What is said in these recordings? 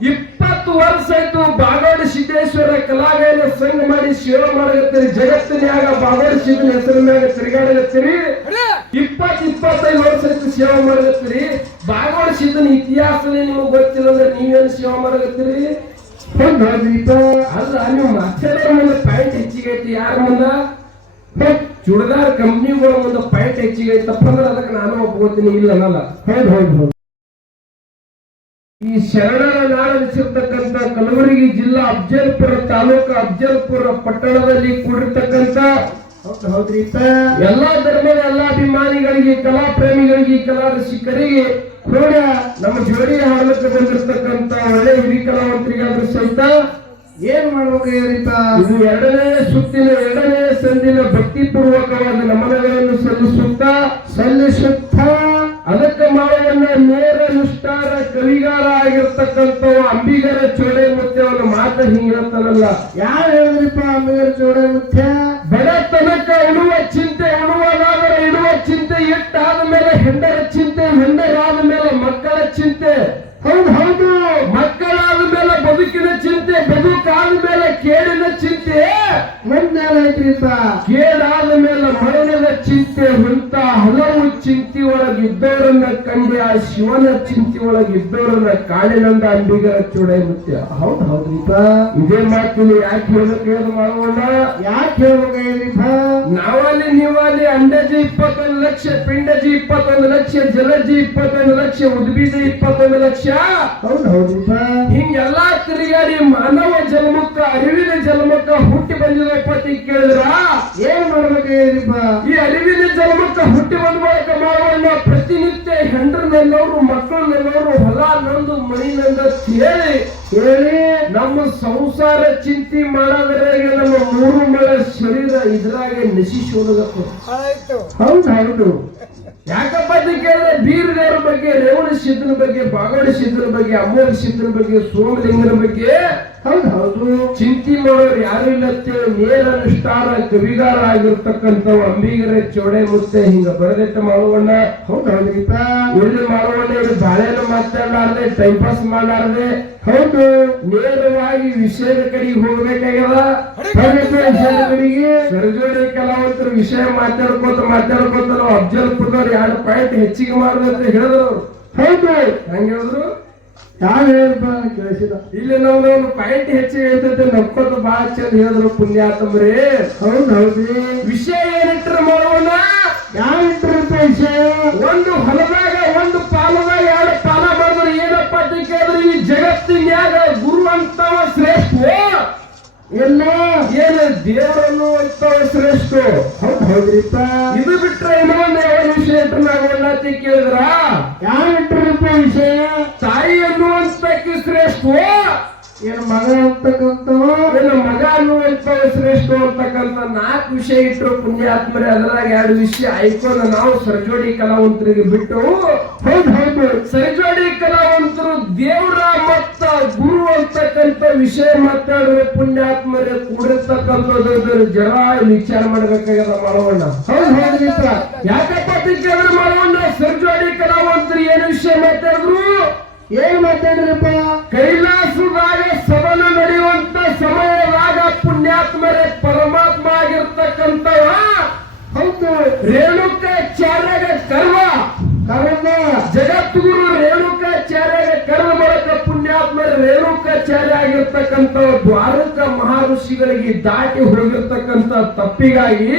ಇಪ್ಪತ್ತು ವರ್ಷ ಆಯ್ತು ಬಾಗೋಡಿ ಸಿದ್ದೇಶ್ವರ ಕಲಾಗಾಯನ ಸಂಘ ಮಾಡಿ ಸೇವೆ ಮಾಡಕತ್ತೀರಿ ಜಗತ್ತಿನ್ಯಾಗ ಬಾಗೋಡಿ ಸಿದ್ದನ ಹೆಸರಿನ ಮ್ಯಾಗ ತಿರುಗಾಡಕತ್ತೀರಿ. ಇಪ್ಪತ್ ಇಪ್ಪತ್ತೈದು ವರ್ಷ ಆಯ್ತು ಸೇವೆ ಮಾಡಕತ್ತೀರಿ. ಬಾಗೋಡಿ ಸಿದ್ದನ ಇತಿಹಾಸನೇ ನಿಮಗೆ ಗೊತ್ತಿಲ್ಲ ಅಂದ್ರೆ ನೀವೇನು ಸೇವೆ ಮಾಡಕತ್ತೀರಿ? ಅಲ್ಲ ನೀವು ಮಾಸ್ಟರ್ ಮುಂದೆ ಪಾಯಿಂಟ್ ಹೆಚ್ಚಿಗೆ ಐತಿ ಯಾರ ಮುಂದ? ಚೂಡಿದಾರ್ ಕಂಪ್ನಿಗಳ ಮುಂದೆ ಪಾಯಿಂಟ್ ಹೆಚ್ಚಿಗೆ ಐತಿ ತಪ್ಪಂದ್ರೆ ಅದಕ್ಕೆ ನಾನು ಒಪ್ಕೋತೀನಿ ಇಲ್ಲ ಅನ್ನಲ್ಲ. ಹೌದು ಹೌದ್ ಹೌದ್. ಈ ಶರಣರ ನಾಡಲಿಸಿರ್ತಕ್ಕಂಥ ಕಲಬುರಗಿ ಜಿಲ್ಲಾ ಅಫಜಲ್ಪುರ ತಾಲೂಕು ಅಫಜಲ್ಪುರ ಪಟ್ಟಣದಲ್ಲಿ ಕೂಡಿರ್ತಕ್ಕಂಥ ಎಲ್ಲಾ ಧರ್ಮದ ಎಲ್ಲಾ ಅಭಿಮಾನಿಗಳಿಗೆ ಕಲಾ ಪ್ರೇಮಿಗಳಿಗೆ ಕಲಾ ರಸಿಕರಿಗೆ ಕೂಡ ನಮ್ಮ ಜೋಡಿ ಹಾಡಲಿಕ್ಕೆ ಬಂದಿರತಕ್ಕಂತ ಒಳ್ಳೆ ಹಿರಿ ಕಲಾವಂತರಿಗಾದ್ರೂ ಸಹಿತ ಏನ್ ಮಾಡ್ಬೇಕಾಗ್ಯದ್ರಿಪ್ಪ ಇದು ಎರಡನೇ ಸುತ್ತಿನ ಎರಡನೇ ಸಂದಿನ ಭಕ್ತಿ ಪೂರ್ವಕವಾದ ನಮನಗಳನ್ನು ಸಲ್ಲಿಸುತ್ತಾ ಸಲ್ಲಿಸುತ್ತ ಅದಕ್ಕೆ ಮಾಡೋದನ್ನ ನೇರ ನಿಷ್ಠಾರ ಕಲಿಗಾರ ಆಗಿರ್ತಕ್ಕಂಥವ ಅಂಬಿಗರ ಚೋಡೆ ಮುಖ್ಯ ಅವನ ಮಾತ ಹಿಂಗಿರುತ್ತಲ್ಲ ಯಾರು ಹೇಳಿದ್ರಿಪ್ಪ ಅಂಬಿಗರ ಚೋಡೆ ಮುಖ್ಯ ಬಡತನಕ ಉಳುವ ಚಿಂತೆ ಉಳುವಲಾದರೆ ಇಡುವ ಚಿಂತೆ ಇಟ್ಟಾದ ಮೇಲೆ ಹೆಂಡರ ಚಿಂತೆ ಹೆಂಡರಾದ ಮೇಲೆ ಮಕ್ಕಳ ಚಿಂತೆ. ಹೌದು ಹೌದು. ಮಕ್ಕಳಾದ ಮೇಲೆ ಬದುಕಿನ ಚಿಂತೆ ಬದುಕಾದ ಮೇಲೆ ಕೇಡಿನ ಚಿಂತೆ. ಕೇಡಾದ ಮೇಲೆ ಮರಣದ ಚಿಂತೆ ಹೊಂತ ಹಲವು ಚಿಂತೆ ಒಳಗಿದ್ದವರನ್ನ ಕಂಡೆ ಆ ಶಿವನ ಚಿಂತೆ ಒಳಗಿದ್ದವರನ್ನ ಕಾಡಿನಂದ ಅಂಬಿಗರ ಚೂಡ ಮುತ್ಯ ಹೌದು ಹೌದ್ರಿಪ ಇದೇ ಮಾತಿನ ಯಾಕೆ ಹೇಳಕ್ ಹೇಳಿ ಮಾಡೋಣ ಯಾಕೆ ಹೇಳ್ಬೇಕಾಗ್ಯದ್ರಿಪ್ಪ ನಾವಲ್ಲಿ ನೀವಲ್ಲಿ ಅಂಡಜಿ ಇಪ್ಪತ್ತೊಂದು ಲಕ್ಷ ಪಿಂಡಜಿ ಇಪ್ಪತ್ತೊಂದು ಲಕ್ಷ ಜಲಜಿ ಇಪ್ಪತ್ತೊಂದು ಲಕ್ಷ ಉದ್ಬೀಜ ಇಪ್ಪತ್ತೊಂದು ಲಕ್ಷ. ಹೌದ್ ಹೌದ್ರಿಪ ಹಿಂಗೆಲ್ಲಾ ತಿರುಗಾಡಿ ಮಾನವ ಜನ್ಮಕ್ಕ ಅರಿವಿನ ಜನ್ಮಕ್ಕ ಹುಟ್ಟಿ ಬಂದಿದಪ್ಪ ಅಂತ ಕೇಳಿದ್ರ? ಏನ್ ಮಾಡ್ಬೇಕಾಗ್ಯದ್ರಿಪ್ಪ ಈ ಅರಿವಿನ ಜನ್ಮಕ್ಕ ಹುಟ್ಟಿ ಬಂದ ಬಳಿಕ ಮಾಡೋಣ ಪ್ರತಿನಿತ್ಯ ಹೆಂಡ್ರನೆಲ್ಲವರು ಮಕ್ಕಳನ್ನೆಲ್ಲವರು ಹೊಲ ನಂದು ಮನಿ ನಂದು ಅಂತ ಹೇಳಿ ಹೇಳಿ ನಮ್ಮ ಸಂಸಾರ ಚಿಂತೆ ಮಾಡೋದ್ರಾಗ ನಮ್ಮ ಮೂರು ಮಳೆ ಶರೀರ ಇದ್ರಾಗೆ ನಶಿಸಿ ಹೋಗಬೇಕು ಹೌದು ಹೌದು. ಯಾಕಪ್ಪ ಅಂತ ಕೇಳಿದ್ರೆ ಬೀರದೇವ್ರ ಬಗ್ಗೆ ರೇವಣ ಸಿದ್ಧನ ಬಗ್ಗೆ ಬಾಗಡ ಸಿದ್ಧನ ಬಗ್ಗೆ ಅಮೋಘ ಸಿದ್ಧನ ಬಗ್ಗೆ ಸೋಮಲಿಂಗನ ಬಗ್ಗೆ? ಹೌದು ಹೌದು. ಚಿಂತೆ ಮಾಡೋರು ಯಾರು ಇಲ್ಲ ಅಂತೇಳಿ ನೇರ ನಿಷ್ಠಾರ ಕವಿಗಾರ ಆಗಿರ್ತಕ್ಕಂಥವು ಅಂಬಿಗರ ಚೌಡೆ ಮುತ್ತೆ ಹಿಂಗ ಬರದೆಟ್ಟ ಮಾಡುವಣ್ಣ ಹೌದು ಮಾಡುವಣ್ಣ ಇವ್ರು ಬಾಳೆನ ಮಾತಾಡಲಾರ್ದೆ ಟೈಮ್ ಪಾಸ್ ಮಾಡಲಾರ್ದೆ ಹೌದು ನೇರವಾಗಿ ವಿಷಯದ ಕಡೆಗೆ ಹೋಗ್ಬೇಕಾಗ್ಯದ? ಕಡೆಗೆ ಸರ್ಜೋಡಿ ಕಲಾವಂತರು ವಿಷಯ ಮಾತಾಡ್ಕೋತ ಮಾತಾಡ್ಕೋತ ನಾವು ಕೊಡೋರು ಎರಡು ಪಾಯಿಂಟ್ ಹೆಚ್ಚಿಗೆ ಮಾಡುದಂತ ಹೇಳಿದ್ರು. ಹೌದು. ಹೆಂಗ್ ಹೇಳಿದ್ರು? ಯಾರು ಕೇಳಿಸಿದ. ಇಲ್ಲಿ ನಾವು ನಾವು ಪಾಯಿಂಟ್ ಹೆಚ್ಚಿಗೆ ಹೇಳ್ತೈತೆ ನಕ್ಕೋತ ಬಾಳ ಚಂದ ಹೇಳಿದ್ರು ಪುಣ್ಯಾತಂಬ್ರಿ ಹೌದ್ ಹೌದ್ರಿ ವಿಷಯ ಏನಿಟ್ರ ಮಾಡೋಣ? ಯಾವ ಇಟ್ಟಿರಪ್ಪ ವಿಷಯ? ಒಂದು ಹೊಲದಾಗ ದೇವರನ್ನು ಅಂತವ ಶ್ರೇಷ್ಠ ಹೌದ್ ಹೌದ್ರಿಪ್ಪ. ಇದು ಬಿಟ್ರೆ ಇನ್ನೊಂದು ಯಾವ ವಿಷಯ ಇಟ್ಟು ನಾವು ಎಲ್ಲಾತಿ ಕೇಳಿದ್ರ? ಇಟ್ಟಿರಪ್ಪ ವಿಷಯ? ತಾಯಿ ಅನ್ನುವಂತಕ್ಕೆ ಶ್ರೇಷ್ಠ. ಏನ್ ಮಗ ಅಂತಕ್ಕಂಥ ಏನು ಮಗ ಅನ್ನುವಂತ ಶ್ರೇಷ್ಠ ಅಂತಕ್ಕಂಥ ನಾಲ್ಕು ವಿಷಯ ಇಟ್ಟರು ಪುಣ್ಯಾತ್ಮರೇ ಅದರಾಗ ಎರಡು ವಿಷಯ ಆಯ್ಕೊಂಡು ನಾವು ಸರಜೋಡಿ ಕಲಾವಂತರಿಗೆ ಬಿಟ್ಟು ಹೌದು ಹೌದು. ಸರ್ಜೋಡಿ ಕಲಾವಂತರು ದೇವರ ಗುರು ಅಂತಕ್ಕಂಥ ವಿಷಯ ಮಾತಾಡುವ ಪುಣ್ಯಾತ್ಮರ ಕೂಡಿರ್ತಕ್ಕಂಥದ್ದು ಜನ ವಿಚಾರ ಮಾಡ್ಬೇಕಾಗ್ಯದ ಮಾಡೋಣ ಹೌದು ಹೌದ್ರಿಪ್ಪ ಯಾಕಪ್ಪ ಕೇಳಿದ್ರೆ ಮಾಡೋಣ ಸರಿಜೋಡಿ ಕಲಾವಂತರು ಏನು ವಿಷಯ ಮಾತಾಡಿದ್ರು? ಏನ್ ಮಾತಾಡ್ರಿಪ್ಪ ಕೈಲಾಸದಾಗ ಸಮನ ನಡೆಯುವಂತ ಸಮಯದಾಗ ಪುಣ್ಯಾತ್ಮರೇ ಪರಮಾತ್ಮ ಆಗಿರ್ತಕ್ಕಂಥವ ಹೌದು. ರೇಣುಕಾಚಾರ್ಯಗ ಚಾರಗ ಕರ್ವ ಜಗದ್ಗುರು ರೇಣುಕಾಚಾರ್ಯ ಆಗಿರ್ತಕ್ಕಂಥ ದ್ವಾರಕ ಮಹರ್ಷಿಗಳಿಗೆ ದಾಟಿ ಹೋಗಿರ್ತಕ್ಕಂಥ ತಪ್ಪಿಗಾಗಿ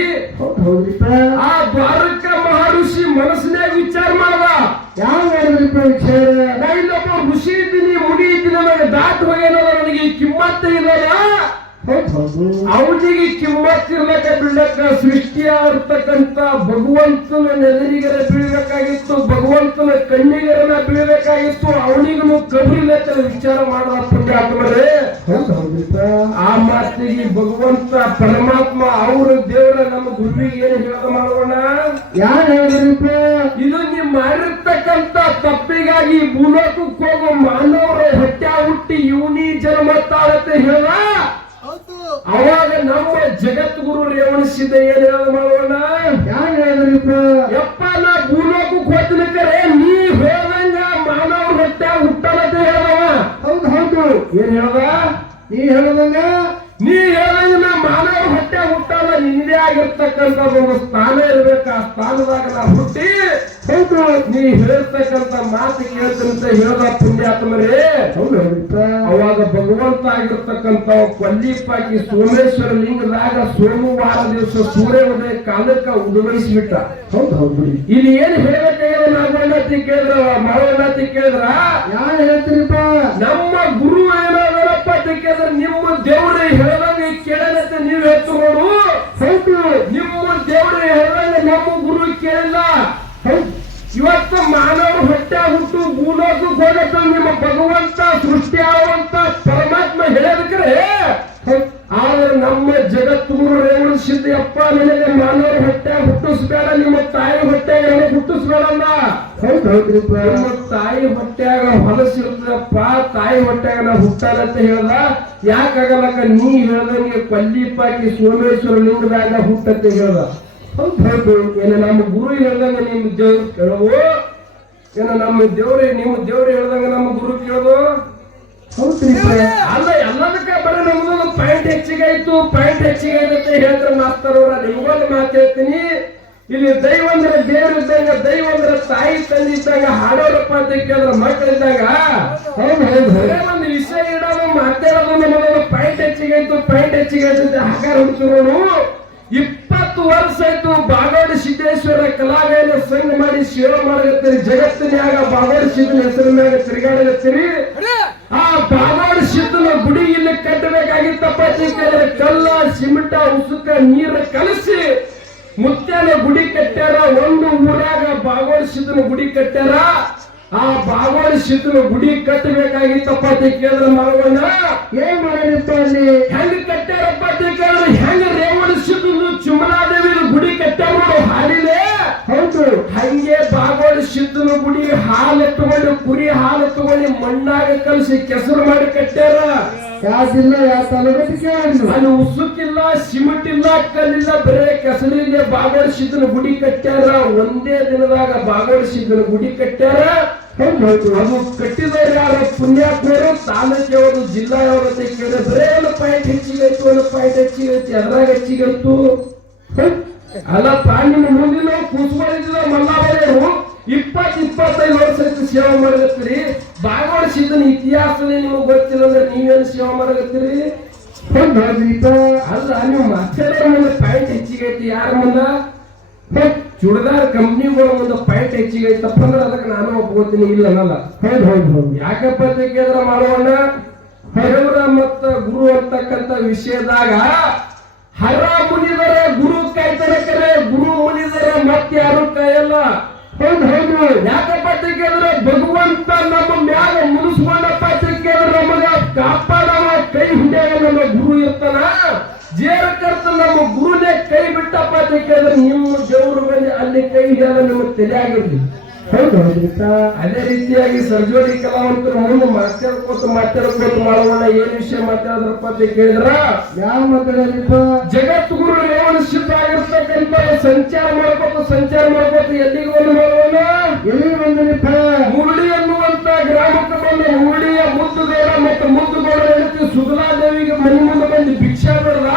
ಆ ದ್ವಾರಕ ಮಹರ್ಷಿ ಮನಸ್ಸಿನಾಗ ವಿಚಾರ ಮಾಡುವ ಯಾವ ನಾ ಇಲ್ಲೊಬ್ಬ ಋಷಿ ಇದ್ದೀನಿ ಮುಡಿ ಇದ್ದೀನಿ ನನಗೆ ದಾಟಿ ಹೋಗ್ಯಾನಲ್ಲ ನನಗೆ ಕಿಮ್ಮತ್ತ ಇಲ್ಲಲ್ಲ ಹೌದು ಅವನಿಗೆ ಕಿಮ್ಮತ್ತಿರ್ಲಕ ಬೀಳಕ ಸೃಷ್ಟಿಯಾಗಿರ್ತಕ್ಕಂತ ಸೃಷ್ಟಿಯಾಗಿರ್ತಕ್ಕಂಥ ಭಗವಂತನ ನೆದರಿಗರ ಬೀಳ್ಬೇಕಾಗಿತ್ತು. ಭಗವಂತನ ಕಣ್ಣಿಗರನ್ನ ಬೀಳ್ಬೇಕಾಗಿತ್ತು ಅವನಿಗೂ ಕಬ್ರಿಲ್ಲಕ್ಕ ವಿಚಾರ ಮಾಡದ ಪುಣ್ಯಾತ್ಮರೇ ಆ ಮಾತಿಗೆ ಭಗವಂತ ಪರಮಾತ್ಮ ಅವರು ದೇವರ ನಮ್ಮ ಗುರುವಿಗೆ ಏನು ಹೇಳದ ಮಾಡೋಣ ಯಾರು ಹೇಳಿದ್ರಿಪ್ಪ ಇದು ನೀವು ಮಾಡಿರ್ತಕ್ಕಂತ ತಪ್ಪಿಗಾಗಿ ಭೂಲೋಕಕ್ಕೆ ಹೋಗೋ ಮಾನವರ ಹೊಟ್ಟೆ ಹುಟ್ಟಿ ಇವನಿ ಜನ್ಮ ತಾಳತ್ತೆ ಹೇಳ? ಅವಾಗ ನಮ್ಮ ಜಗದ್ಗುರು ರೇವಣಿಸಿದ ಏನು ಹೇಳ ಮಾಡೋಣ ಯಾರು ಹೇಳಿದ್ರಿಪ್ಪ ಯಪ್ಪ ನಾ ಭೂಲೋಕಕ್ಕೆ ಆಗಿರ್ತಕ್ಕಂಥ ಕೊಲ್ಲಿಪಾಕಿ ಸೋಮೇಶ್ವರ ಲಿಂಗದಾಗ ಸೋಮವಾರ ದಿವಸ ಸೂರ್ಯೋದಯ ಕಾಲಕ್ಕ ಉದಯಿಸ್ಬಿಟ್ಟ. ಹೌದು ಹೌದು ಇಲ್ಲಿ ಏನ್ ಹೇಳಬೇಕಾಗಿದೆ ನಾಗಣ್ಣತಿ ಕೇಳಿದ್ರ? ಮಾವಣ್ಣ ಕೇಳಿದ್ರ? ಯಾರು ಹೇಳ್ತೀರಿಪ್ಪ? ನಮ್ಮ ಗುರು ತಾಯಿ ಹೊಟ್ಟೆ ನನಗೆ ಹುಟ್ಟಿಸ್ಬೇಡಲ್ಲ ಹೌದು ಹೌದ್ರಿಪ್ಪ ನಿಮ್ಮ ತಾಯಿ ಹೊಟ್ಟೆಯಾಗ ಹೊಲಸಿರ್ತದಪ್ಪ ತಾಯಿ ಹೊಟ್ಟೆಯಾಗ ನಾ ಹುಟ್ಟಾನಂತ ಹೇಳ್ದ? ಯಾಕಾಗಲ್ಲಕ್ಕ ನೀ ಹೇಳ್ದಂಗೆ ಕೊಲ್ಲಿಪಾಕಿ ಸೋಮೇಶ್ವರ ಲಿಂಗದಾಗ ಹುಟ್ಟಂತ ಹೇಳ್ದ. ಏನ ನಮ್ಮ ಗುರು ಹೇಳ್ದಂಗ ನಿಮ್ಮ ದೇವ್ರು ಕೇಳವು ಏನ ನಮ್ಮ ದೇವ್ರಿ ನಿಮ್ಮ ದೇವ್ರು ಹೇಳ್ದಂಗ ನಮ್ಮ ಗುರು ಕೇಳೋದು? ಅಲ್ಲ ಎಲ್ಲದಕ್ಕ ಬರೀ ನಮ್ದು ಪಾಯಿಂಟ್ ಹೆಚ್ಚಿಗೆ ಆಯ್ತು. ಪಾಯಿಂಟ್ ಹೆಚ್ಚಿಗೆ ಆಯ್ತು ಹೇಳ್ತಾರೆ ಮಾಸ್ತರ್ ಅವ್ರ. ನಿಮ್ಗೊಂದು ಮಾತು ಹೇಳ್ತೀನಿ. ಇಲ್ಲಿ ದೈವ ಅಂದ್ರೆ ದೇವ್ರ ಇದ್ದಂಗ ದೈವ ಅಂದ್ರೆ ತಾಯಿ ತಂದೆ ಇದ್ದಾಗ ಹಾಡೋರಪ್ಪ ಅಂತ ಕೇಳಿದ್ರೆ ಮಕ್ಕಳಿದ್ದಾಗ ಒಂದು ವಿಷಯ ಇಡೋದು ಮಾತಾಡೋದು ನಮ್ಮದೊಂದು ಪಾಯಿಂಟ್ ಹೆಚ್ಚಿಗೆ ಆಯ್ತು ಪೈಂಟ್ ಹೆಚ್ಚಿಗೆ ಆಯ್ತು ಅಂತ ಹಾಕಾರ ಹುಡ್ತಿರೋನು ಇಪ್ಪತ್ತು ವರ್ಷ ಆಯ್ತು ಬಾಗೋಡಿ ಸಿದ್ದೇಶ್ವರ ಕಲಾವೇನ ಸಂಘ ಮಾಡಿ ಸೇವೆ ಮಾಡಕತ್ತೀರಿ ಜಗತ್ತಿನ್ಯಾಗ ಬಾಗೋಡಿ ಸಿದ್ದನ ಹೆಸರು ಮ್ಯಾಗ ತಿರುಗಾಡಕತ್ತೀರಿ. ಆ ಬಾಗೋಡಿ ಸಿದ್ದನ ಗುಡಿ ಇಲ್ಲಿ ಕಟ್ಟಬೇಕಾಗಿತ್ತಪ್ಪ ಕಲ್ಲ ಸಿಮೆಂಟ ಉಸುಕ ನೀರ ಕಲಸಿ ಮುತ್ಯಾನ ಗುಡಿ ಕಟ್ಟ್ಯಾರ ಒಂದು ಊರಾಗ ಬಾಗೋಳ ಗುಡಿ ಕಟ್ಟ್ಯಾರ. ಆ ಬಾಗೋಳ ಸಿದ್ಧನ ಗುಡಿ ಕಟ್ಟಬೇಕಾಗಿತ್ತಪ್ಪ ಕೇಳಿದ್ರ ಕೇಳಿದ್ರೆ ಮಾವಣ್ಣ. ಏನ್ ಮಾಡಿರಪ್ಪ ಅಲ್ಲಿ? ಹೆಂಗ್ ಕಟ್ಟ್ಯಾರಪ್ಪ ಕೇಳಿದ್ರೆ ಹೆಂಗ್ ರೇವಣ ಚುಮಲಾದೇವಿ ಗುಡಿ ಕಟ್ಟ್ಯಾರ ಹಾಲಿಲೆ. ಹೌದು ಹಂಗೆ ಬಾಗೋಳು ಸಿದ್ದನ ಗುಡಿ ಹಾಲು ಎತ್ತುಕೊಂಡು ಕುರಿ ಹಾಲು ಎತ್ತುಕೊಂಡು ಮಣ್ಣಾಗ ಕಲಸಿ ಕೆಸರು ಮಾಡಿ ಕಟ್ಟ್ಯಾರ. ಯಾಸಿಲ್ಲ ಯಾವ ಅಲ್ಲಿ ಉಸುಕಿಲ್ಲ ಸಿಮೆಂಟ್ ಇಲ್ಲ ಕಲ್ಲಿಲ್ಲ ಬರೇ ಕೆಸರಿಲ್ಲ ಬಾಗೋಡಿ ಸಿದ್ದನ ಗುಡಿ ಕಟ್ಟ್ಯಾರ. ಒಂದೇ ದಿನದಾಗ ಬಾಗೋಡಿ ಸಿದ್ದನ ಗುಡಿ ಕಟ್ಟ್ಯಾರ. ಅದು ಕಟ್ಟಿದವ್ರು ಯಾರ? ಪುಣ್ಯಾತ್ಮರು ತಾಲೂಕು ಯಾವುದು ಜಿಲ್ಲಾ ಯಾವ್ದು ಅಂತ ಕೇಳಿದ್ರೆ ಬರೇ ಒಂದು ಪಾಯಿಂಟ್ ಹೆಚ್ಚಿಗೆ ಆಯ್ತು ಒಂದು ಪಾಯಿಂಟ್ ಹೆಚ್ಚಿಗೆ ಅದ್ರಾಗ ಹೆಚ್ಚಿಗೆ ಆಯ್ತು ಅಲ್ಲಪ್ಪ ನಿಮ್ಮ ಮುಂದಿನ ಕೂಸ್ಕೊಂಡಿದ್ದ ಮಲ್ಲಾವರೇರು ಇಪ್ಪತ್ ಇಪ್ಪತ್ತೈದು ವರ್ಷ ಸೇವೆ ಮಾಡಗತ್ತೀರಿ ಭಾಗವಹಿಸಿದ್ದನ ಸಿದ್ದನ ಇತಿಹಾಸನೇ ನಿಮಗೆ ಗೊತ್ತಿಲ್ಲ ಅಂದ್ರೆ ನೀವೇನು ಸೇವೆ ಹೌದ್ರಿಪ್ಪ ಅಲ್ಲ ನೀವು ಮಾತಾಡೋ ಮುಂದೆ ಪಾಯಿಂಟ್ ಹೆಚ್ಚಿಗೆ ಐತಿ ಯಾರ ಮುಂದ? ಚುಡದಾರ್ ಕಂಪ್ನಿಗಳ ಮುಂದೆ ಪಾಯಿಂಟ್ ಹೆಚ್ಚಿಗೆ ಐತಪ್ಪ ಅಂದ್ರೆ ಅದಕ್ಕೆ ನಾನು ಒಪ್ಕೋತೀನಿ ಇಲ್ಲ ಅನ್ನಲ್ಲ. ಹೌದು ಹೌದು ಹೌದು ಯಾಕಪ್ಪ ಅಂತ ಕೇಳಿದ್ರೆ ಮಾಡೋಣ ಹೇಳೋಣ ಮತ್ತ ಗುರು ಅಂತಕ್ಕಂತ ವಿಷಯದಾಗ ಹರ ಮುನಿದರ ಗುರು ಕೈ ಕರೆ, ಗುರು ಮುನಿದರ ಮತ್ತೆ ಯಾರು ಕಾಯಲ್ಲ. ಹೌದು ಹೌದು. ಯಾಕಪ್ಪ ಅಂದ್ರೆ ಭಗವಂತ ನಮ್ಮ ಮ್ಯಾಲ ಮುನಿಸ್ಕೊಂಡಪ್ಪ ಅಂದ್ರೆ ನಮಗ ಕಾಪಾಡವ ಕೈ ಹಿಡಿಯಾಗ ನಮ್ಮ ಗುರು ಇರ್ತಾನ. ಜೇರ ಕರ್ತ ನಮ್ಮ ಗುರುನೇ ಕೈ ಬಿಟ್ಟಪ್ಪ ಅಂದ್ರೆ ನಿಮ್ಮ ದೇವ್ರು ಬಂದು ಅಲ್ಲಿ ಕೈ ಹಿಡಿಯಲ್ಲ ನಿಮ್ಮ ತಲೆಯಾಗಿರ್ಲಿ. ಹೌದು. ಅದೇ ರೀತಿಯಾಗಿ ಸರ್ಜೋಡಿ ಕಲಾವಂತರು ಮುಂದೆ ಮಾತಾಡ್ಕೋತ ಮಾತಾಡ್ಕೋತ ಮಾಡೋಣ ಏನ್ ವಿಷಯ ಮಾತಾಡಿದ್ರಪ್ಪ ಅಂತ ಕೇಳಿದ್ರ? ಯಾವ ಮಾತಾಡಿದ್ರಪ್ಪ ಜಗದ್ಗುರು ರೇವಣ ಸಿದ್ಧ ಆಗಿರ್ತಕ್ಕಂಥ ಸಂಚಾರ ಮಾಡ್ಕೋತ ಸಂಚಾರ ಮಾಡ್ಕೋತ ಎಲ್ಲಿಗೆ ಒಂದು ಮಾಡೋಣ ಎಲ್ಲಿ ಬಂದ್ರಿಪ್ಪ ಮುರುಳಿ ಅನ್ನುವಂತ ಗ್ರಾಮಕ್ಕೆ ಬಂದು ಮುರುಳಿಯ ಮತ್ತೆ ಮತ್ತು ಮುದ್ದುಗೌಡ ಹೆಂಡತಿ ಸುಗಲಾದೇವಿಗೆ ಮನೆ ಮುಂದೆ ಬಂದು ಭಿಕ್ಷಾ ಬರ್ರ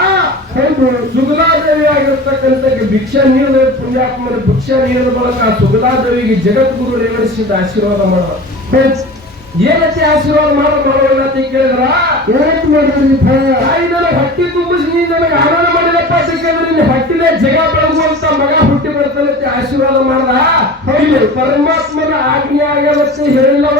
ಹೌದು. ಸುಗಲಾದೇವಿ ಆಗಿರ್ತಕ್ಕಂಥ ಭಿಕ್ಷಾ ನೀಡಿದ ಪುಣ್ಯಾತ್ಮರ ಭಿಕ್ಷಾ ನೀಡಿದ ಮೂಲಕ ಸುಗಲಾದೇವಿಗೆ ಜಗದ್ಗುರು ನಿವರಿಸಿದ ಆಶೀರ್ವಾದ ಮಾಡುವ ಏನಕ್ಕೆ ಆಶೀರ್ವಾದ ಮಾಡೋ ಮಾಡೋಣ ಅಂತ ಕೇಳಿದ್ರ? ಏನಕ್ಕೆ ಹಟ್ಟಿ ತಾಯಿ ನನಗೆ ಹೊಟ್ಟಿ ತುಂಬಿಸಿ ನೀ ನನಗೆ ಆನಂದ ಮಾಡಿದಪ್ಪ ಅಂತ ಕೇಳಿದ್ರೆ ನಿನ್ನ ಹಟ್ಟಿನೇ ಜಗ ಬೆಳಗುವಂತ ಮಗ ಹುಟ್ಟಿ ಬರ್ತಾನಂತೆ ಆಶೀರ್ವಾದ ಮಾಡ್ದ? ಹೌದು. ಪರಮಾತ್ಮನ ಆಜ್ಞೆ ಆಗ್ಯಾವತ್ತೆ ಹೇಳಿಲ್ಲವ?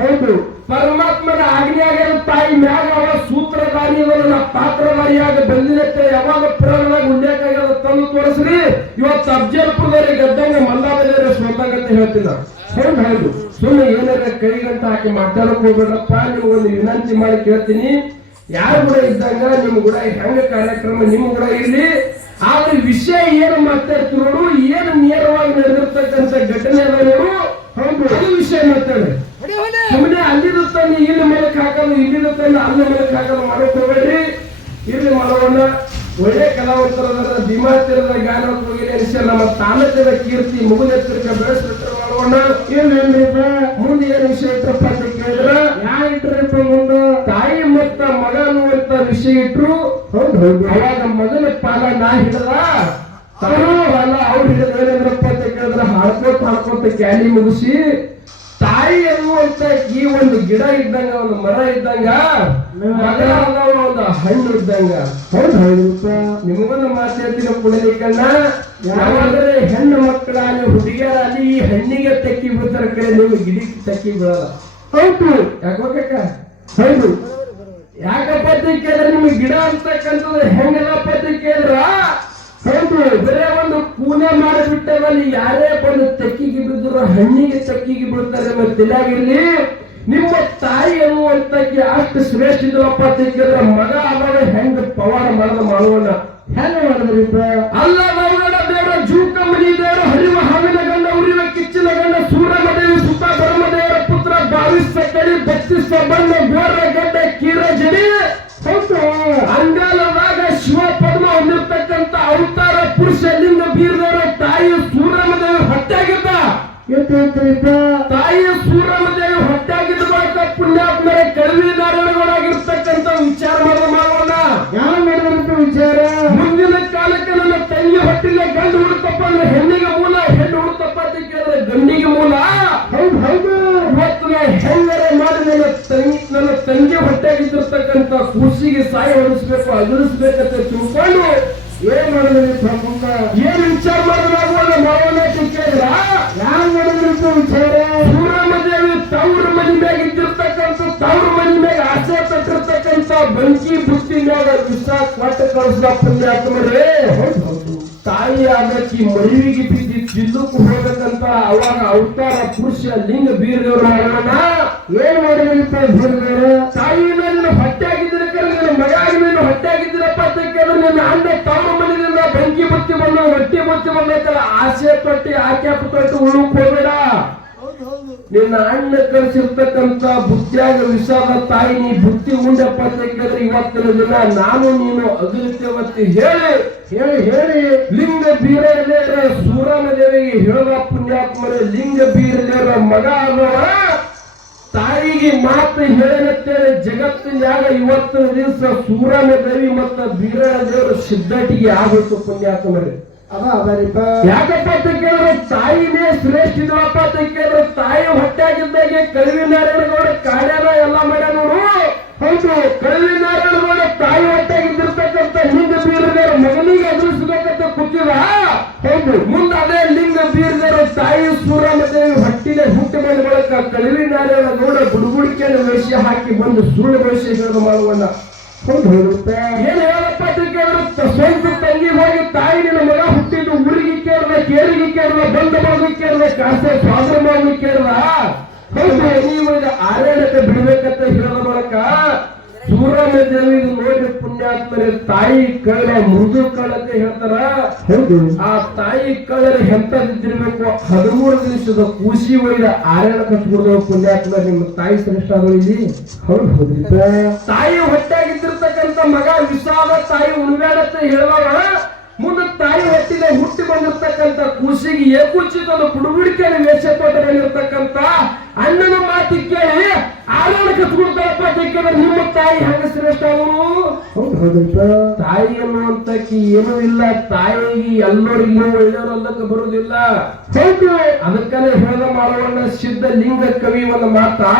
ಹೌದು. ಪರಮಾತ್ಮನ ಆಜ್ಞೆ ಆಗ್ಯಾವ ತಾಯಿ ಮ್ಯಾಗ ಅವಳ ಸೂತ್ರಧಾರಿಯವನ್ನ ಪಾತ್ರಧಾರಿಯಾಗ ಬಂದಿರತ್ತೆ ಯಾವಾಗ ಪುರಾಣದಾಗ ಇವತ್ತು ಅಫ್ಜಲ್ಪುರದವ್ರಿಗೆ ಗದ್ದಂಗ ಮಲ್ಲಾಬದೇವ್ರ ಸ್ವಂತಗತ್ತೆ ಹೇಳ್ತೀನಿ ನಾನು. ಹೌದು. ಸುಮ್ಮನೆ ಏನಾರ ಕೈಗಂಟ ಹಾಕಿ ಮಾತಾಡಕ್ ಹೋಗ್ಬೇಡಪ್ಪ ನಿಮ್ಗೊಂದು ವಿನಂತಿ ಮಾಡಿ ಕೇಳ್ತೀನಿ. ಯಾರು ಕೂಡ ಇದ್ದಂಗ ನಿಮ್ ಕೂಡ ಹೆಂಗ ಕಾರ್ಯಕ್ರಮ ನಿಮ್ ಕೂಡ ಇರ್ಲಿ. ಆದ್ರೆ ವಿಷಯ ಏನು ಮಾತಾಡ್ತಿರೋರು ಏನು ನೇರವಾಗಿ ನಡೆದಿರ್ತಕ್ಕಂಥ ಘಟನೆ ಅದ ನೋಡು ಹೌದು. ಅದು ವಿಷಯ ಮಾತಾಡ್ರಿ ಸುಮ್ಮನೆ ಅಲ್ಲಿದ ಇಲ್ಲಿ ಮೂಲಕ ಹಾಕಲು ಇಲ್ಲಿದ ಅಲ್ಲಿ ಮೂಲಕ ಹಾಕಲು ಮಾಡಕ್ ಹೋಗ್ಬೇಡ್ರಿ ಇಲ್ಲಿ ಮಾಡೋಣ ಒಳ್ಳೆ ಕಲಾವಂತರಾದ ಭೀಮಾತಿರದ ಗಾನ ಅನಿಸ ನಮ್ಮ ತಾಲೂಕದ ಕೀರ್ತಿ ಮುಗುಲೆತ್ತರಿಕೆ ಬೆಳೆಸ್ಬಿಟ್ರೆ ಮಾಡೋಣ ಏನೇನ್ರಿಪ್ಪ ಮುಂದೆ ಏನ್ ವಿಷಯ ಇಟ್ಟರಪ್ಪ ಅಂತ ಕೇಳಿದ್ರ ಯಾ ಇಟ್ರಪ್ಪ ಮುಂದೆ ತಾಯಿ ಮತ್ತ ಮಗ ಅನ್ನುವಂತ ವಿಷಯ ಇಟ್ರು ಅವಾಗ ಮಗನ ಪಾಲ ನಾ ಹಿಡದ. ತಾನು ಪಾಲ ಅವ್ರು ಹಿಡಿದ ಏನಂದ್ರಪ್ಪ ಅಂತ ಕೇಳಿದ್ರೆ ಹಾಡ್ಕೋತ ಹಾಡ್ಕೋತ ಕ್ಯಾಲಿ ಮುಗಿಸಿ ತಾಯಿ ಎನ್ನುವಂತ ಈ ಒಂದು ಗಿಡ ಇದ್ದಂಗ ಒಂದು ಮರ ಇದ್ದಂಗ ಮಗನ ಅನ್ನೋ ಒಂದು ಹಣ್ಣು ಇದ್ದಂಗ. ಹೌದು ನಿಮಗೊಂದು ಮಾತು ಹೇಳ್ತೀನಿ ಕುಡಲಿಕ್ಕಣ್ಣ ಯಾವಾಗಲೇ ಹೆಣ್ಣು ಮಕ್ಕಳಾಗಲಿ ಹುಡುಗಿಯರಾಗಲಿ ಈ ಹಣ್ಣಿಗೆ ತೆಕ್ಕಿ ಬಿಡ್ತಾರ ಕಡೆ ನೀವು ಗಿಡಕ್ಕೆ ತೆಕ್ಕಿ ಬಿಡಲ್ಲ ಹೌದು. ಯಾಕೋಬೇಕ ಹೌದು. ಯಾಕಪ್ಪ ಕೇಳಿದ್ರೆ ನಿಮ್ಗೆ ಗಿಡ ಅಂತಕ್ಕಂಥದ್ದು ಹೆಂಗಲ್ಲಪ್ಪ ಅಂತ ಕೇಳಿದ್ರ ಹೌದು ಬರೇ ಒಂದು ಕೂನೆ ಮಾಡಿಬಿಟ್ಟವಲ್ಲಿ ಯಾರೇ ಬಂದು ತೆಕ್ಕಿಗೆ ಬಿದ್ದರು ಹಣ್ಣಿಗೆ ಚಕ್ಕಿಗೆ ಬಿಡುತ್ತಾರೆ ನಿಮ್ಮ ತಲೆಯಾಗಿರ್ಲಿ ನಿಮ್ಮ ತಾಯಿ ಎನ್ನುವಂತ ಅಷ್ಟು ಶ್ರೇಷ್ಠ ಇದ್ರಪ್ಪ ಅಂತ ಕೇಳಿದ್ರೆ ಮಗ ಅವಾಗ ಹೆಂಗ್ ಪವಾಡ ಮಾಡದ ಮಾಡೋಣ ಹೆಂಗ ಮಾಡಿದ್ರಿ ಅಲ್ಲ ನವಗಡ ದೇವರ ಜೂಕ ಮನಿ, ದೇವರ ಹರಿವ ಹಾವಿನ ಗಂಡ, ಉರಿವ ಕಿಚ್ಚಿನ ಗಂಡ, ಸೂರ್ಯನ ದೇವಿ, ಸುತ್ತ ಧರ್ಮದೇವರ ಪುತ್ರ ಬಾವಿಸ ಕಡಿ ಬತ್ತಿಸ ಬಣ್ಣ ಗೋರ ಗಡ್ಡ, ಕೀರ ಜಡಿ. ಹೌದು. ಅಂಗಾಲದಾಗ ಪುರುಷ ಲಿಂಗ ಬೀರದವರ ತಾಯಿ ಸೂರ್ಯಮದೇವಿ ಹೊಟ್ಟಾಗಿದ್ದ? ಹೇಳ್ತೀರಿಪ್ಪ ತಾಯಿ ಸೂರ್ಯಮದೇವಿ ಹೊಟ್ಟಾಗಿದ್ದ ಬಳಿಕ ಪುಣ್ಯಾತ್ಮರ ಕಳವಿ ನಾರಾಯಣಗಳಾಗಿರ್ತಕ್ಕಂಥ ವಿಚಾರ ಮಾಡೋಣ ಯಾವ ಮಾಡಿದ್ರಪ್ಪ ವಿಚಾರ ಮುಂದಿನ ಕಾಲಕ್ಕೆ ನನ್ನ ತಂಗಿ ಹೊಟ್ಟಿಗೆ ಗಂಡು ಹುಡುತಪ್ಪ ಅಂದ್ರೆ ಹೆಣ್ಣಿಗೆ ಮೂಲ, ಹೆಣ್ಣು ಹುಡುತಪ್ಪ ಅಂತ ಕೇಳಿದ್ರೆ ಗಂಡಿಗೆ ಮೂಲ. ಹೌದು ಹೌದು ಇವತ್ತು ನಾ ಹೆಂಗರೆ ಮಾಡಿ ನನ್ನ ತಂಗಿ ನನ್ನ ತಂಗಿ ಹೊಟ್ಟೆಗಿದ್ದಿರ್ತಕ್ಕಂಥ ಕೂಸಿಗೆ ಸಾಯ ಹೊಡಿಸ್ಬೇಕು ಅಗಲಿಸ್ಬೇಕಂತ ತಿಳ್ಕೊಂಡು ಏನ್ ಮಾಡಿದ್ರಿಪ್ಪ ಮುಂದ ಏನ್ ವಿಚಾರ ಮಾಡಿದ್ರೆ ಮಾವನ ಮಾಡಿದ್ರಿಪ್ಪ ವಿಚಾರ. ಸೂರಮದೇವಿ ತವ್ರ ಮನಿ ಮ್ಯಾಗ ಇದ್ದಿರ್ತಕ್ಕಂಥ ತವ್ರ ಮನಿ ಮ್ಯಾಗ ಆಸೆ ಪಟ್ಟಿರ್ತಕ್ಕಂಥ ಬೆಂಕಿ ಬುತ್ತಿ ಮ್ಯಾಗ ವಿಷ ಕೊಟ್ಟ ಕಳಿಸ್ದ ಪುಣ್ಯಾತ್ಮರೇ ಹೌದು ಹೌದು. ತಾಯಿ ಆಗಕ್ಕಿ ಮರಿವಿಗೆ ಬಿದ್ದಿ ತಿಲ್ಲುಕು ಹೋಗಬೇಕಂತ ಅವಾಗ ಅವತಾರ ಪುರುಷ ಲಿಂಗ ಬೀರದೇವ್ರ ಏನ್ ಬೀರ್ದೇವ್ರ ತಾಯಿ ನನ್ನ ಹೊಟ್ಟೆ ಮತ್ತೆ ಬುತ್ತಿ ಬಂದೈತಲ್ಲ ಆಸೆ ಪಟ್ಟಿ ಆಕೆ ಪಟ್ಟು ಉಳುಕ್ ಹೋಗ್ಬೇಡ. ನಿನ್ನ ಅಣ್ಣ ಕಳಿಸಿರ್ತಕ್ಕಂತ ಬುದ್ಧಿಯಾಗ ವಿಷಾದ ತಾಯಿ ನೀ ಬುದ್ಧಿ ಉಂಡಪ್ಪ ಅಂತ ಇವತ್ತಿನ ದಿನ ನಾನು ನೀನು ಅಗಲಿತೇವತ್ತಿ ಹೇಳಿ ಹೇಳಿ ಹೇಳಿ. ಲಿಂಗ ಬೀರಲೇರ ಸೂರನ ದೇವಿಗೆ ಹೇಳುವ ಪುಣ್ಯಾತ್ಮರೇ ಲಿಂಗ ಬೀರಲೇರ ಮಗ ಅನ್ನೋ ತಾಯಿಗೆ ಮಾತು ಜಗತ್ತಿನ ಜಗತ್ತಿನ್ಯಾಗ ಇವತ್ತಿನ ದಿವಸ ಸೂರನ ದೇವಿ ಮತ್ತ ಬೀರನ ದೇವರು ಸಿದ್ಧಟಿಗೆ ಆಗುತ್ತೆ ಪುಣ್ಯಾತ್ಮರೇ ಯಾಕಪ್ಪ ಅಂತ ಕೇಳಿದ್ರೆ ತಾಯಿನೇ ಶ್ರೇಷ್ಠ ಇದ್ರಪ್ಪ ಅಂತ ಕೇಳಿದ್ರೆ ತಾಯಿ ಹೊಟ್ಟೆಯಾಗಿದ್ದಾಗೆ ಕಳವಿ ನಾರಾಯಣಗೌಡ ಕಾಡ್ಯಾರ ಎಲ್ಲ ಮಾಡ್ಯ ನೋಡು. ಹೌದು ಕಳವಿ ನಾರಾಯಣಗೌಡ ತಾಯಿ ಹೊಟ್ಟೆಯಾಗಿದ್ದಿರ್ತಕ್ಕಂಥ ಲಿಂಗ ಬೀರದೇವ ಮಗನಿಗೆ ಎದುರಿಸಬೇಕಂತ ಕೂತಿದ ಹೌದು ಮುಂದೆ ಅದೇ ಲಿಂಗ ಬೀರದೇವ ತಾಯಿ ಸೂರಮದೇವಿ ಹೊಟ್ಟಿಲೆ ಹುಟ್ಟಿ ಬಂದ ಬಳಿಕ ಕಳವಿ ನಾರಾಯಣಗೌಡ ಬುಡುಗುಡಿಕೆಯನ್ನು ವೇಷ ಹಾಕಿ ಬಂದು ಸುಳ್ಳು ವೇಷ ಹಿಡಿದು ಮಾಡುವನ್ನ. ಹೌದು ಹೇಳುತ್ತೆ ಏನ್ ಹೇಳಪ್ಪ ಕೇಳಿದ ಬಂದ ಮಗ ಕೇಳಿದ ಕಾಸೆ ಸ್ವಾದ್ರ ಮಗ ಕೇಳಿದ ಹೌದು ನೀವು ಇದು ಆರೇಳಕ್ಕೆ ಬಿಡ್ಬೇಕಂತ ಹೇಳದ ಮೂಲಕ ಸೂರ್ಯನ ದೇವಿ ನೋಡಿ ಪುಣ್ಯಾತ್ಮರ ತಾಯಿ ಕಳ್ಳ ಮೃದು ಕಳ್ಳತೆ ಹೇಳ್ತಾರ. ಹೌದು. ಆ ತಾಯಿ ಕಳ್ಳರ ಎಂತದಿದ್ದಿರ್ಬೇಕು ಹದಿಮೂರು ದಿವಸದ ಕೂಸಿ ಒಯ್ದ ಆರೇಳ ಕಟ್ಬಿಡ್ದ ಪುಣ್ಯಾತ್ಮ ನಿಮ್ಮ ತಾಯಿ ಶ್ರೇಷ್ಠ ಇಲ್ಲಿ ಹೌದು ಹೌದು. ತಾಯಿ ಹೊಟ್ಟೆಯಾಗಿದ್ದಿರ್ತಕ್ಕಂಥ ಮಗ ವಿಷಾದ ತಾಯಿ ಉಣ್ಬ್ಯಾಡತ್ತ ಹೇಳುವಾಗ ಮುಂದೆ ತಾಯಿ ಹೊಟ್ಟಿಗೆ ಹುಟ್ಟಿ ಬಂದಿರ್ತಕ್ಕಂಥ ಖುಷಿಗೆ ಏಕುಚಿತದ ಕುಡುಗುಡಿಕೆಯನ್ನು ವೇಷ ತೊಟ್ಟು ಬಂದಿರ್ತಕ್ಕಂಥ ಅಣ್ಣನ ಮಾತಿ ಕೇಳಿ ಆರೋಗ್ಯ ಕತ್ಕೊಡ್ತಾರಪ್ಪ ಅಂತ ನಿಮ್ಮ ತಾಯಿ ಹೆಂಗ ಶ್ರೇಷ್ಠ ಅವರು? ತಾಯಿ ಅನ್ನುವಂತಕ್ಕೆ ಏನೂ ಇಲ್ಲ. ತಾಯಿಗೆ ಎಲ್ಲರಿಗೂ ಒಳ್ಳೆಯವರಲ್ಲಕ್ಕೆ ಬರುವುದಿಲ್ಲ. ಅದಕ್ಕನೇ ಹೇಳ ಮಾಡೋಣ ಸಿದ್ಧ ಲಿಂಗ ಕವಿ ಒಂದು ಮಾತಾ.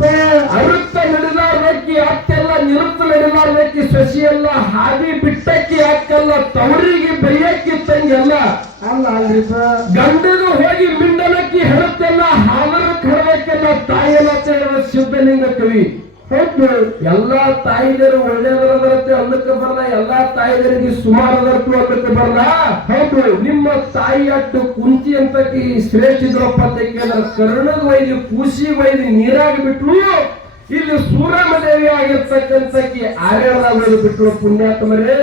ಅರುತ್ತ ನಡೆದಾರ್ದಕ್ಕಿ ಅತ್ತೆಲ್ಲ ನಿರುತ್ತ ನಡೆದಾರ್ದಕ್ಕಿ ಸಸಿಯೆಲ್ಲ ಹಾದಿ ಬಿಟ್ಟಕ್ಕಿ ಅಕ್ಕಲ್ಲ ತವರಿಗೆ ಬೈಯಕ್ಕಿ ತಂಗೆಲ್ಲ. ಅಲ್ಲ ಅಲ್ರಿ ಗಂಡನು ಹೋಗಿ ಮಿಂಡಲಕ್ಕಿ ಹೆಣತ್ತೆಲ್ಲ ಹಾಲರ ಕಡಬೇಕೆಲ್ಲ ತಾಯಿಯಲ್ಲ ಸಿದ್ಧಲಿಂಗ ಕವಿ. ಹೌದು ಎಲ್ಲಾ ತಾಯಿದರು ಒಳ್ಳೆಯದರದರತ್ತೆ ಅಲ್ಲಕ್ಕೆ ಬರಲ್ಲ ಎಲ್ಲಾ ತಾಯಿದರಿಗೆ ಸುಮಾರದರತ್ತು ಅಲ್ಲಕ್ಕೆ ಬರಲ್ಲ. ಹೌದು. ನಿಮ್ಮ ತಾಯಿ ಅಟ್ಟು ಕುಂತಿ ಅಂತಕಿ ಶ್ರೇಷ್ಠ ಇದ್ರಪ್ಪ ಅಂತ ಕೇಳಿದ್ರೆ ಕರ್ಣದ ವೈದ್ಯ ಕೂಸಿ ವೈದ್ಯ ನೀರಾಗಿ ಬಿಟ್ರು ಇಲ್ಲಿ ಸೂರಮದೇವಿ ಆಗಿರ್ತಕ್ಕಂಥಕ್ಕಿ ಆರೇಳದಾಗ ಬಿಟ್ರು ಪುಣ್ಯಾತ್ಮರೇ.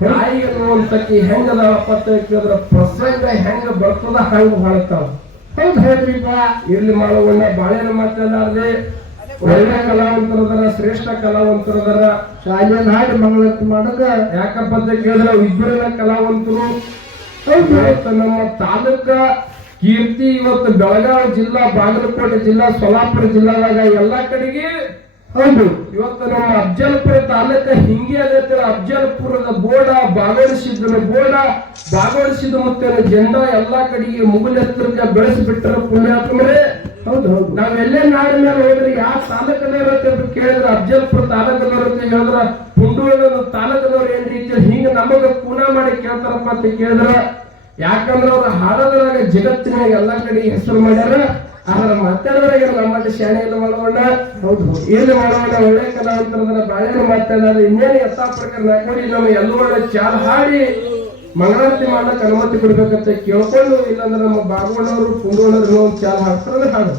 ತಾಯಿ ಅನ್ನುವಂತಕ್ಕಿ ಹೆಂಗದಪ್ಪ ಅಂತ ಕೇಳಿದ್ರೆ ಪ್ರಸಂಗ ಹೆಂಗ ಬರ್ತದ ಹಂಗ ಮಾಡ್ತಾವ ಹೌದು ಹೇಳ್ರಿಪ್ಪ ಇಲ್ಲಿ ಮಾಡೋಣ ಬಾಳೆನ ಮಾತನಾಡದೆ ಒಳ್ಳೆ ಕಲಾವಂತರದರ, ಶ್ರೇಷ್ಠ ಕಲಾವಂತರದರ ಶಾಲೆಯಲ್ಲಿ ಹಾಡಿ ಮಂಗಳಾರತಿ ಮಾಡಕ ಯಾಕಪ್ಪ ಅಂತ ಕೇಳಿದ್ರೆ ಇಬ್ಬರನ್ನ ಕಲಾವಂತರು. ಇವತ್ತು ನಮ್ಮ ತಾಲೂಕ ಕೀರ್ತಿ ಇವತ್ತು ಬೆಳಗಾವಿ ಜಿಲ್ಲಾ, ಬಾಗಲಕೋಟೆ ಜಿಲ್ಲಾ ಸೊಲ್ಲಾಪುರ ಜಿಲ್ಲಾದಾಗ ಎಲ್ಲಾ ಕಡೆಗೆ ಹೌದು. ಇವತ್ತು ನಮ್ಮ ಅಫಜಲ್ಪುರ ತಾಲೂಕ ಹಿಂಗೆ ಅದೈತಿ ಅಫಜಲ್ಪುರದ ಬೋಡ ಭಾಗವಹಿಸಿದ್ರು ಬೋಡ ಭಾಗವಹಿಸಿದ ಮತ್ತೆ ಜನ ಎಲ್ಲಾ ಕಡೆಗೆ ಮುಗುಲೆತ್ತರಕ್ಕೆ ಬೆಳೆಸಿಬಿಟ್ಟರು ಪುಣ್ಯಾತ್ಮರೇ ಹೌದು ಹೌದು. ನಾವೆಲ್ಲೇ ಎಲ್ಲೇ ನಾಡಿನ ಮೇಲೆ ಹೋದ್ರೆ ಯಾವ ಇರುತ್ತೆ ಅಂತ ಕೇಳಿದ್ರೆ ಅಫಜಲ್ಪುರ ತಾಲೂಕದವ್ರ ಅಂತ ಹೇಳಿದ್ರ ಕುಂಡೂರದ ತಾಲೂಕದವ್ರು ಏನ್ ರೀತಿ ಹಿಂಗ ನಮಗ ಕೂನ ಮಾಡಿ ಕೇಳ್ತಾರಪ್ಪ ಅಂತ ಕೇಳಿದ್ರ ಯಾಕಂದ್ರ ಅವ್ರ ಹಾಡೋದ್ರಾಗ ಜಗತ್ತಿನಾಗ ಎಲ್ಲಾ ಕಡೆ ಹೆಸರು ಮಾಡ್ಯಾರ. ಆದ್ರೆ ಮಾತಾಡಿದ್ರೆ ನಮ್ಮಲ್ಲಿ ಶಾಣೆ ಇಲ್ಲ ಮಾಡೋಣ. ಹೌದು. ಏನು ಮಾಡೋಣ. ಒಳ್ಳೆ ಕಲಾವಂತರದನ್ನ ಬಾಳೆನ ಮಾತಾಡೋದು ಇನ್ನೇನು ಯಥಾ ಪ್ರಕಾರ ನಾಲ್ಕು ನಮ್ಮ ಎಲ್ಲೋಳ ಚಾಲ್ ಹಾಡಿ ಮಂಗಳಾರತಿ ಮಾಡಕ್ ಅನುಮತಿ ಕೊಡ್ಬೇಕಂತ ಕೇಳ್ಕೊಂಡು ಇಲ್ಲಾಂದ್ರೆ ನಮ್ಮ ಬಾಗವಣ್ಣವರು ಕುಂಡೋಣರು ಚಾಲ್ ಹಾಡ್ತಾರೆ. ಹಾಡು.